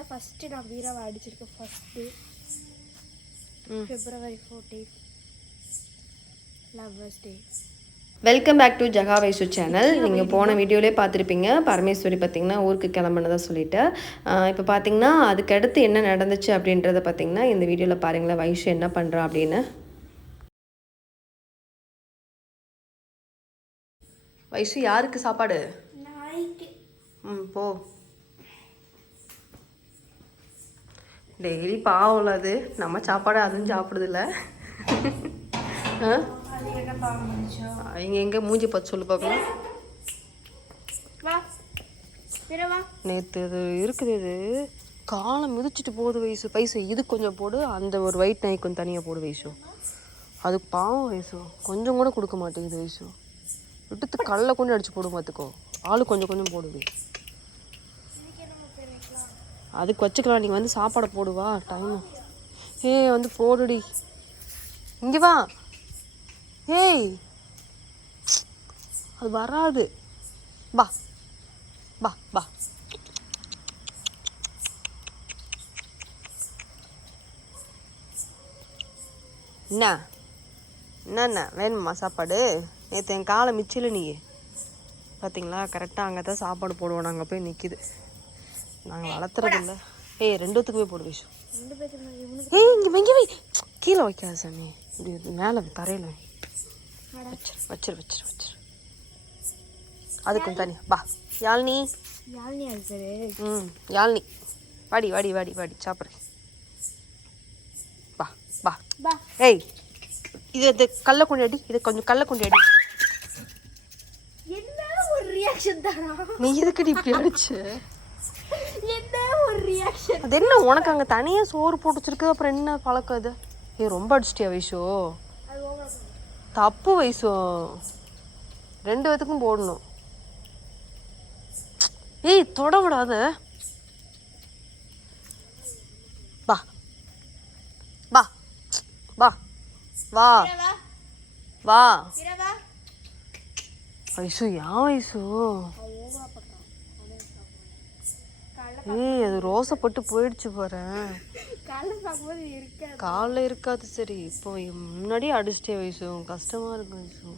தான் ஃபஸ்ட்டு நான் வீராவை அடிச்சிருக்கேன் ஃபஸ்ட்டு ம். February fourteen lovers day welcome back to Jaga Vaisu channel நீங்கள் போன வீடியோலே பார்த்துருப்பீங்க. பரமேஸ்வரி பார்த்தீங்கன்னா ஊருக்கு கிளம்புனதா சொல்லிட்டு. இப்போ பார்த்தீங்கன்னா அதுக்கடுத்து என்ன நடந்துச்சு அப்படின்றத பார்த்தீங்கன்னா இந்த வீடியோவில் பாருங்களேன். வைஷு என்ன பண்ணுறா அப்படின்னு. வைஷு யாருக்கு சாப்பாடு? ம் போ. டெய்லி பாவம்ல அது. நம்ம சாப்பாடு அதுவும் சாப்பிடுதில்ல அது பாவம் அவங்க எங்கே மூஞ்சி பார்த்து சொல்லு பார்க்கலாம் நேற்று இது இருக்குது இது. காலை மிதிச்சிட்டு போகுது வயசு. வயசு இது கொஞ்சம் போடு. அந்த ஒரு ஒயிட் நாய் கொஞ்சம் தனியாக போடு வயசு. அதுக்கு பாவம் வயசு. கொஞ்சம் கூட கொடுக்க மாட்டேங்குது வயசு. விட்டுத்து கல்லை கொண்டு அடிச்சு போடும் பார்த்துக்கோ. ஆளு கொஞ்சம் கொஞ்சம் போடுது. அதுக்கு வச்சுக்கலாம். நீங்கள் வந்து சாப்பாடை போடுவா. டைம் ஏய் வந்து போடுடி. இங்கே வா. ஏய். அது வராது. வா. பா பா என்ன? என்னண்ணா வேணுமா சாப்பாடு? நேற்று என் காலை மிச்சில நீ. பார்த்தீங்களா கரெக்டாக அங்கே தான் சாப்பாடு போடுவோம். நாங்கள் போய் நிற்கிது நாங்கள் வளர்த்துறதில்ல. ஏய் ரெண்டுத்துக்குமே போடு இவனுக்கு ஏய் இங்கே இங்கே வை. கீழே வைக்காத சாமி. இப்படி மேலே தரையில் வை. வச்சிரு வச்சிரு வச்சிரு வச்சிரு. அதுக்கும் தனி. வா. யாழ்னி. ம் யாழ்னி. வாடி வாடி வாடி வாடி. சாப்பிட்றேன் வா பா ஏய் இது இது கல்ல கொண்டு அடி. இது கொஞ்சம் கல்ல கொண்டு அடி. என்ன ஒரு ரியாக்ஷன் தானா? நீ எதுக்கடி இப்படி அடிச்சு? அது என்ன உனக்கு அங்கே தனியாக சோறு போட்டு வச்சிருக்கு அப்புறம் என்ன பழக்கம் இது ஏய் ரொம்ப அடிச்சிட்டியா அது ஓவர் தப்பு வைஷோ. ரெண்டு பேத்துக்கும் போடணும். ஏய் தொட விடாத வா. வா. வா. வா. வா. வயசு ஏன் வயசு ஓவரா ரோசை பட்டு போயிடுச்சு பாரேன் காலைல இருக்காது. சரி. இப்போ முன்னாடியே அடிச்சிட்டே வயசு. கஷ்டமா இருக்கு வயசு.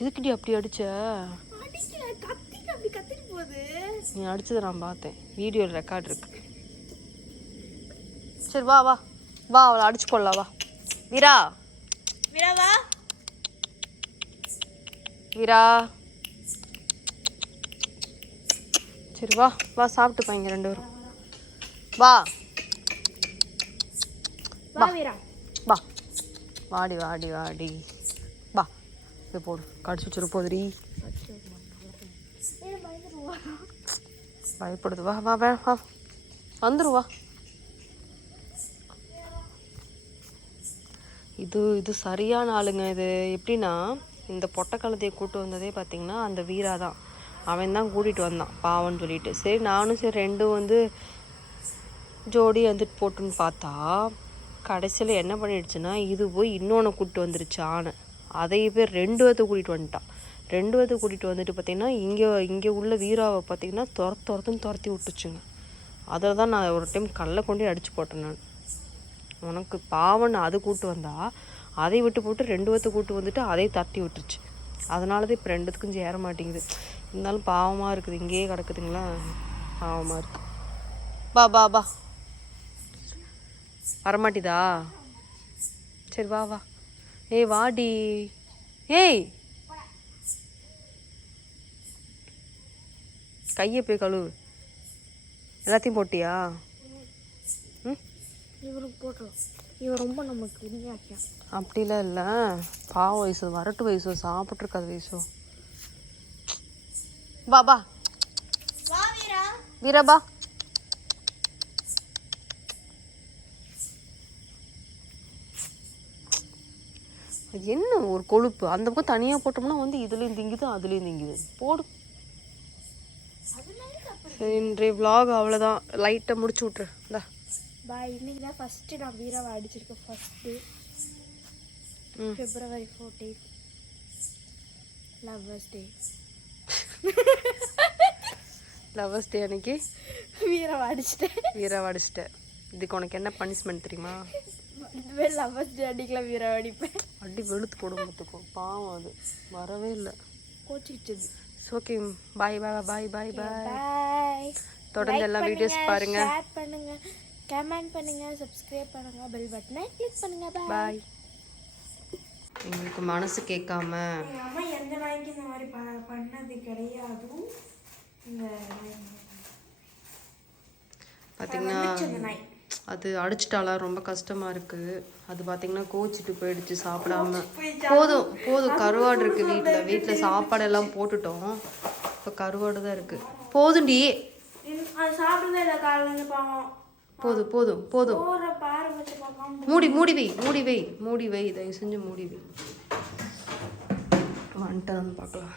எதுக்குடி அப்படி அடிச்ச? நீ அடிச்சதை நான் பார்த்தேன். வீடியோவில் ரெக்கார்ட் இருக்கு. சரி வா வா. வா அவளை அடிச்சு கொள்ளலாம் வா. வீரா. வீரவா வீரா. சரி வா. வா சாப்பிட்டு போய்ங்க ரெண்டு பேரும். வா. வா வாடி வாடி வாடி. வா. இது போடு. கடிச்சு வச்சிரு பயந்துருவா பயப்படுது. வா வா வா வா. வந்துரு வா. இது இது சரியான ஆளுங்க இது. எப்படின்னா இந்த பொட்டக்கழுதையை கூட்டு வந்ததே பார்த்தீங்கன்னா அந்த வீரா தான். அவன் தான் கூட்டிகிட்டு வந்தான் பாவம்னு சொல்லிட்டு. சரி நானும் சரி ரெண்டும் வந்து ஜோடி வந்துட்டு போட்டுன்னு பார்த்தா கடைசியில் என்ன பண்ணிடுச்சுன்னா இது போய் இன்னொன்று கூப்பிட்டு வந்துருச்சு ஆணை அதையே பேர் ரெண்டு பேர்த்த கூட்டிகிட்டு வந்துட்டான். ரெண்டு பேர்த்த கூட்டிகிட்டு வந்துட்டு பார்த்தீங்கன்னா இங்கே இங்கே உள்ள வீராவை பார்த்தீங்கன்னா துரத்து துரத்துன்னு துரத்தி விட்டுச்சுங்க. அதில் தான் நான் ஒரு டைம் கல்லை கொண்டு அடிச்சு போட்டேன் நான். உனக்கு பாவன்னு அது கூட்டு வந்தா அதை விட்டு போட்டு ரெண்டு பேர்த்த கூட்டு வந்துட்டு அதை தட்டி விட்டுருச்சு. அதனால தான் இப்போ ரெண்டுத்துக்கும் சேர மாட்டேங்குது. இருந்தாலும் பாவமாக இருக்குது. இங்கேயே கிடக்குதுங்களா? பாவமாக இருக்கு. பா பா பா வரமாட்டிதா? சரி வா வா. ஏய் வாடி. ஏய். கையை போய் கழுவு எல்லாத்தையும் போட்டியா? ம்? இவனுக்கு போட்டுரும். இவன் ரொம்ப நமக்கு அப்படிலாம் இல்லை. பாவம் வயசு. வரட்டு வயசு. சாப்பிட்ருக்காது வயசு. வீரபா அது என்ன ஒரு கொழுப்பு? அந்த பக்கம் தனியாக போட்டோம்னா வந்து இதுலேயும் திங்குது அதுலேயும் திங்குது. போடு. சரி இன்றைய vlog அவ்வளோதான் லைட்டை முடிச்சு விட்ரு இந்தா. பாய் இன்னைக்கு தான் ஃபஸ்ட்டு நான் வீராவை அடிச்சிருக்கேன் ஃபஸ்ட்டு ம். February fourteen lovers day lovers day அன்னைக்கு? வீரம் அடிச்சிட்டேன் வீரா அடிச்சிட்டேன் இதுக்கு உனக்கு என்ன பனிஷ்மெண்ட் தெரியுமா? இதுவே லவ்வர்ஸ் டே அன்னைக்கெலாம் வீரம் அடிப்பேன் அடி வெளுத்து போடும் பார்த்துக்கோ. பாவம் அது. வரவே இல்லை. கோச்சிக்கிச்சது ஓகே பாய் பாய் பாய் பாய் பாய் தொடர்ந்து எல்லா வீடியோஸ் பாருங்க. ஷேர் பண்ணுங்க கமெண்ட் பண்ணுங்க சப்ஸ்கிரைப் பண்ணுங்க பெல் பட்டனை கிளிக் பண்ணுங்க. பாய் எங்களுக்கு மனசு கேட்காம. அம்மா எந்த நாய்க்கு இந்த மாதிரி பண்ணது கிடையாது இந்த பார்த்தீங்கன்னா அது அடிச்சிட்டாலா ரொம்ப கஷ்டமா இருக்கு. அது பார்த்தீங்கன்னா கோச்சிட்டு போயிடுச்சு சாப்பிடாம. போதும் போதும். கருவாடு இருக்கு வீட்டில் வீட்டில் சாப்பாடெல்லாம் போட்டுட்டோம். இப்போ கருவாடு தான் இருக்கு. போதும்டி. இன்னும் அது சாப்பிடுதே இல்லை காலையிலேருந்து பாவம். போதும் போதும் போதும். மூடி மூடி வை மூடி வை மூடி வை தயவு செஞ்சு மூடி வை. வந்துட்டான்னு பார்க்கலாம்.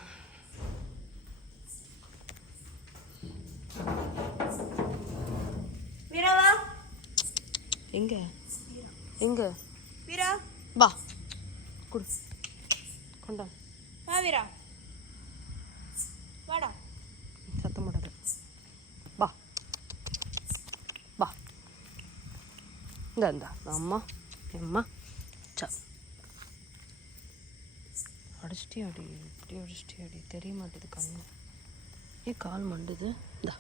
எங்க? எங்க? வீரா. வா. குடு. கொண்டா வா வீரா. வாடா சத்தம் போடாத வா வா இந்த இந்த அம்மா அம்மா சா அடிச்சிட்டியாடி இப்படி அடிச்சிட்டியாடி தெரிய மாட்டேது கண்ணு ஏன் கால் மண்டுது இந்தா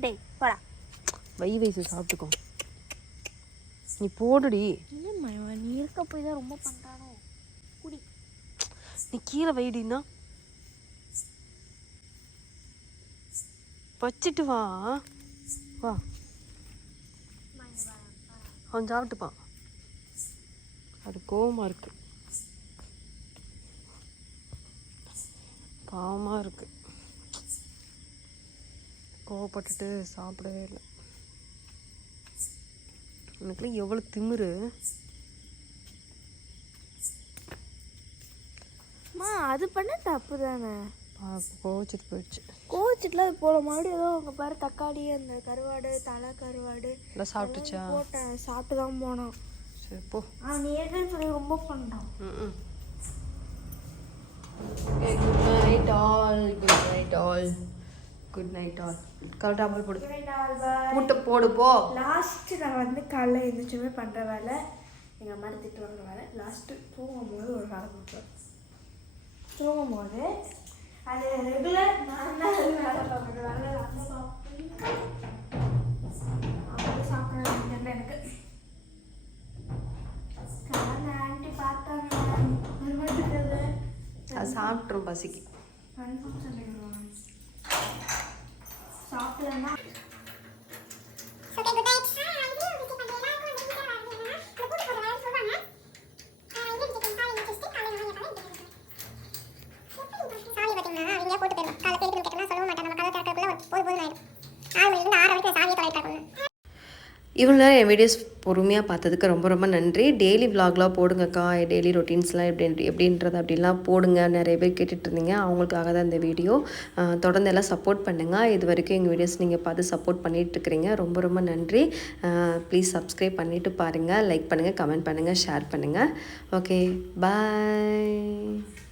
டேய் வாடா வை வயசு சாப்பிட்டுக்கோ நீ போடுடி இல்லைம்மா நீ இருக்க போய் தான் ரொம்ப பண்ணுறானோ குடி நீ கீழே வைடின்னா வச்சிட்டு வா வா அவன் சாப்பிட்டுப்பான். அது கோவமாக இருக்கு. பாவமாக இருக்கு. கோவப்பட்டுட்டு சாப்பிடவே இல்லை. எனக்குலாம் எவ்வளோ திமிரு. அது பண்ண தப்பு தானே. கோவச்சிட்டு போயிடுச்சு. கோச்சிட்டுலாம் அது போல மறுபடியும் ஏதோ அங்கே பாரு தக்காளி அந்த கருவாடு தலை கருவாடு எல்லாம் சாப்பிட்டுச்சா? போட்டேன். சாப்பிட்டு தான் போனோம். சரி போ. அவன் நீ ஏற்கனவே சொல்லி ரொம்ப. Okay, good night all. Good night all. Good night all. கரெக்டாக போடு. பூட்டை போடு போ. லாஸ்ட்டு நான் வந்து காலைல எழுந்திரிச்சுமே பண்ணுற வேலை. எங்கள் அம்மா திட்டு வாங்குற வேலை லாஸ்ட்டு தூங்கும் போது ஒரு வேலை பண்ணுறேன் தூங்கும் போது அது ரெகுலர் நான் தான் வேலை பார்க்குற வேலை அப்படி தெரியல எனக்கு. காலைல ஆண்டி பார்த்தாங்க. நிர்வகிக்கிறது அது சாப்பிட்ரும் பசிக்கு. கன்ஃபார்ம் சொல்லிடுவாங்க சாப்பிட்டேன்னா ஓகே குட் நைட் இது விசிட் பண்ணி எல்லாருக்கும் வந்து வீடியோ வரணும்னா இந்த கூட்டு போடுற வேலை சொல்லுவாங்க இது விசிட் பண்ணி முடிச்சுட்டு காலையில் மணி சாமி பார்த்தீங்கன்னா அவங்க போட்டு போயிடும் காலை பெருக்கணும் கேட்டோம்னா சொல்ல மாட்டாங்க நம்ம கதை திறக்கிறதுக்குள்ள ஒரு போது போதும் ஆயிடும் ஆறு மணிலேருந்து ஆறு வரைக்கும் சாமியை தொலைட்டு இருக்கணும் இவ்வளோ நேரம் என் வீடியோஸ் பொறுமையாக பார்த்ததுக்கு ரொம்ப ரொம்ப நன்றி. டெய்லி விலாக்லாம் போடுங்கக்கா. டெய்லி ரொட்டீன்ஸ்லாம் எப்படி எப்படின்றது அப்படிலாம் போடுங்க. நிறைய பேர் கேட்டுட்டு இருந்தீங்க. அவங்களுக்காக தான் இந்த வீடியோ. தொடர்ந்து எல்லாம் சப்போர்ட் பண்ணுங்கள் இது வரைக்கும் எங்கள் வீடியோஸ் நீங்கள் பார்த்து சப்போர்ட் பண்ணிகிட்ருக்கிறீங்க ரொம்ப ரொம்ப நன்றி. ப்ளீஸ் சப்ஸ்கிரைப் பண்ணிவிட்டு பாருங்கள் லைக் பண்ணுங்கள் கமெண்ட் பண்ணுங்கள் ஷேர் பண்ணுங்கள் ஓகே பாய்